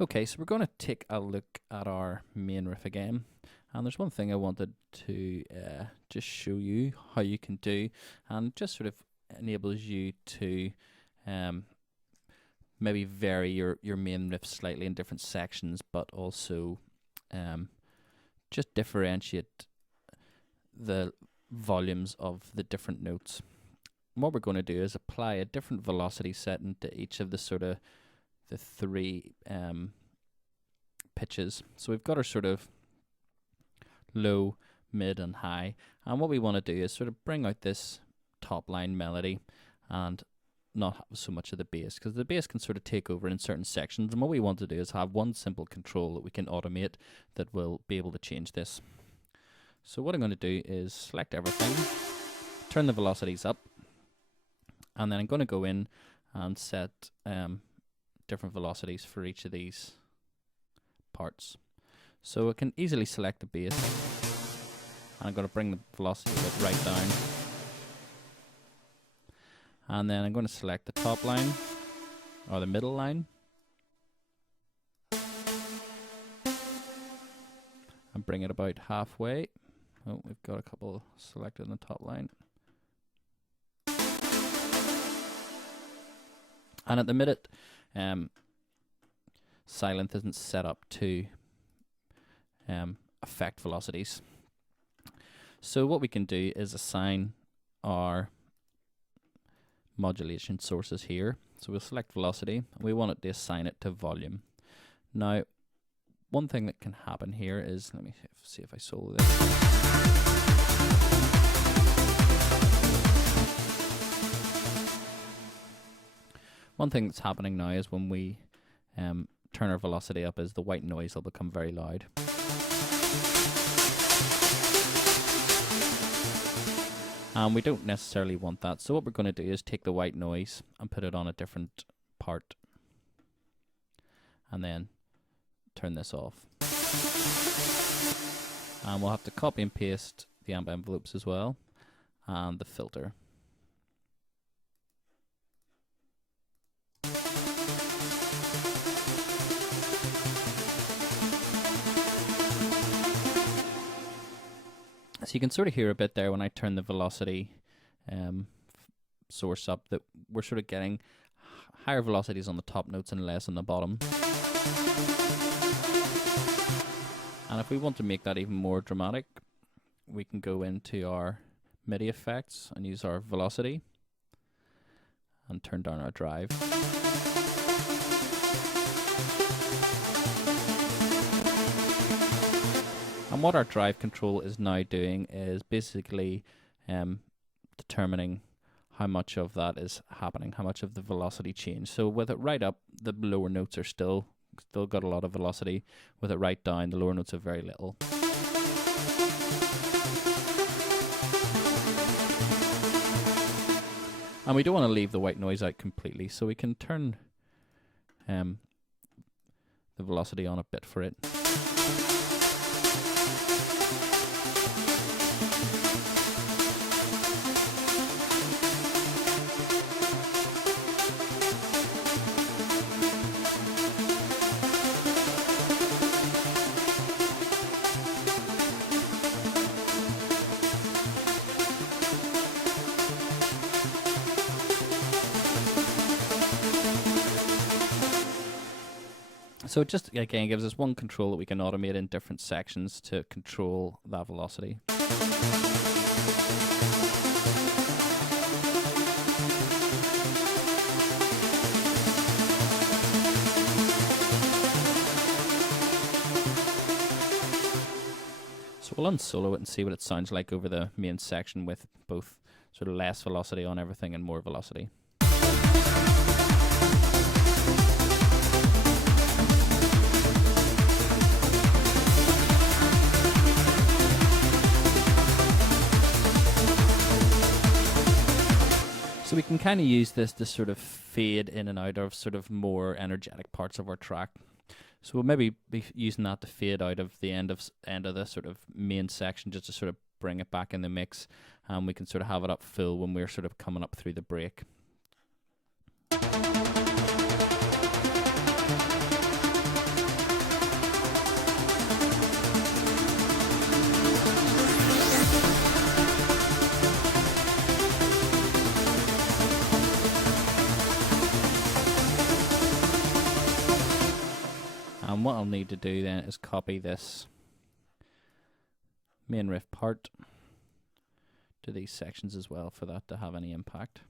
Okay, so we're going to take a look at our main riff again. And there's one thing I wanted to just show you how you can do, and just sort of enables you to maybe vary your main riff slightly in different sections, but also just differentiate the volumes of the different notes. And what we're going to do is apply a different velocity setting to each of the sort of the three pitches. So we've got our sort of low, mid and high, and what we want to do is sort of bring out this top line melody and not have so much of the bass, because the bass can sort of take over in certain sections, and what we want to do is have one simple control that we can automate that will be able to change this. So what I'm going to do is select everything, turn the velocities up, and then I'm going to go in and set different velocities for each of these parts. So I can easily select the bass, and I'm going to bring the velocity right down, and then I'm going to select the top line or the middle line and bring it about halfway. Oh, we've got a couple selected on the top line. And at the minute, silent isn't set up to affect velocities. So what we can do is assign our modulation sources here. So we'll select velocity, and we want it to assign it to volume. Now, one thing that can happen here is, let me see if I solve this. One thing that's happening now is when we turn our velocity up, is the white noise will become very loud. And we don't necessarily want that. So what we're going to do is take the white noise and put it on a different part, and then turn this off. And we'll have to copy and paste the amp envelopes as well, and the filter. So you can sort of hear a bit there when I turn the velocity source up, that we're sort of getting higher velocities on the top notes and less on the bottom. And if we want to make that even more dramatic, we can go into our MIDI effects and use our velocity and turn down our drive. And what our drive control is now doing is basically determining how much of that is happening, how much of the velocity change. So with it right up, the lower notes are still got a lot of velocity. With it right down, the lower notes have very little. And we don't want to leave the white noise out completely, so we can turn the velocity on a bit for it. So it just, again, gives us one control that we can automate in different sections to control that velocity. So we'll unsolo it and see what it sounds like over the main section with both sort of less velocity on everything and more velocity. So we can kind of use this to sort of fade in and out of sort of more energetic parts of our track. So we'll maybe be using that to fade out of the end of the sort of main section, just to sort of bring it back in the mix, and we can sort of have it up full when we're sort of coming up through the break. And what I'll need to do then is copy this main riff part to these sections as well for that to have any impact.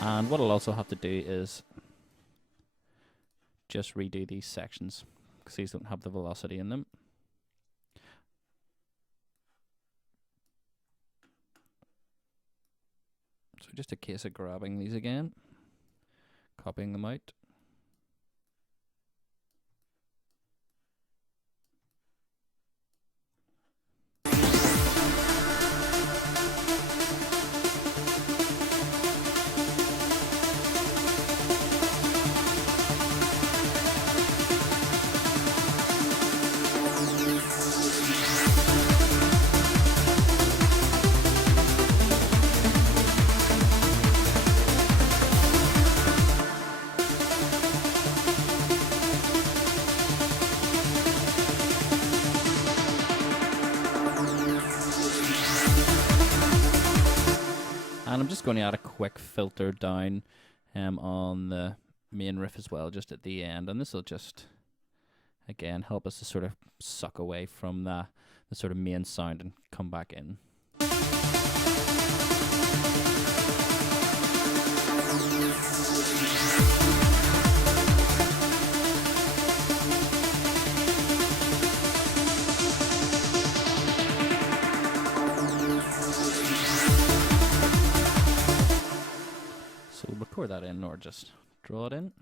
And what I'll also have to do is just redo these sections because these don't have the velocity in them. So just a case of grabbing these again, copying them out. And I'm just going to add a quick filter down on the main riff as well, just at the end. And this will just, again, help us to sort of suck away from the sort of main sound and come back in. Record that in or just draw it in.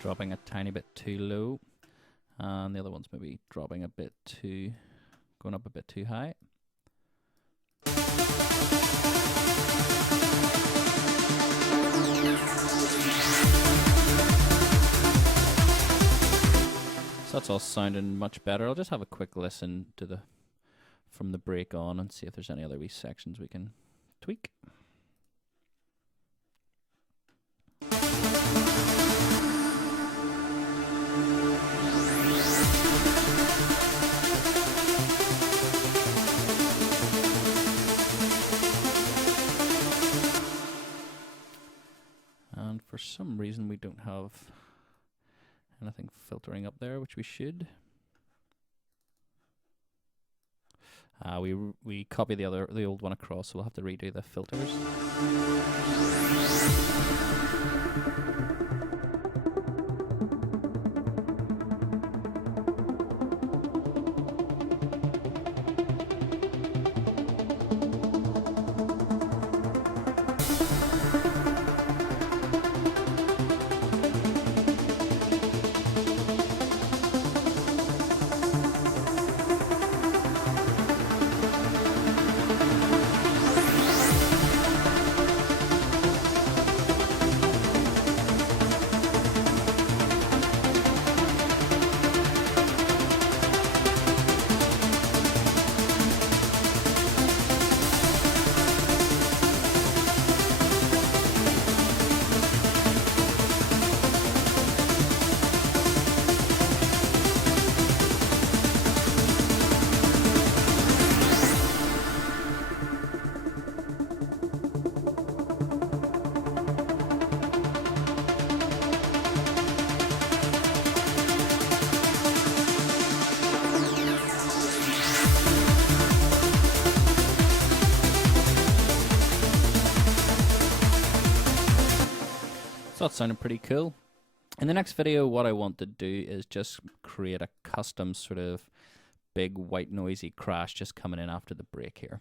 Dropping a tiny bit too low, and the other one's maybe dropping a bit too, going up a bit too high. So that's all sounding much better. I'll just have a quick listen to from the break on and see if there's any other wee sections we can tweak. And for some reason we don't have anything filtering up there, which we should. We copy the old one across, so we'll have to redo the filters. So that sounded pretty cool. In the next video, what I want to do is just create a custom sort of big white noisy crash just coming in after the break here.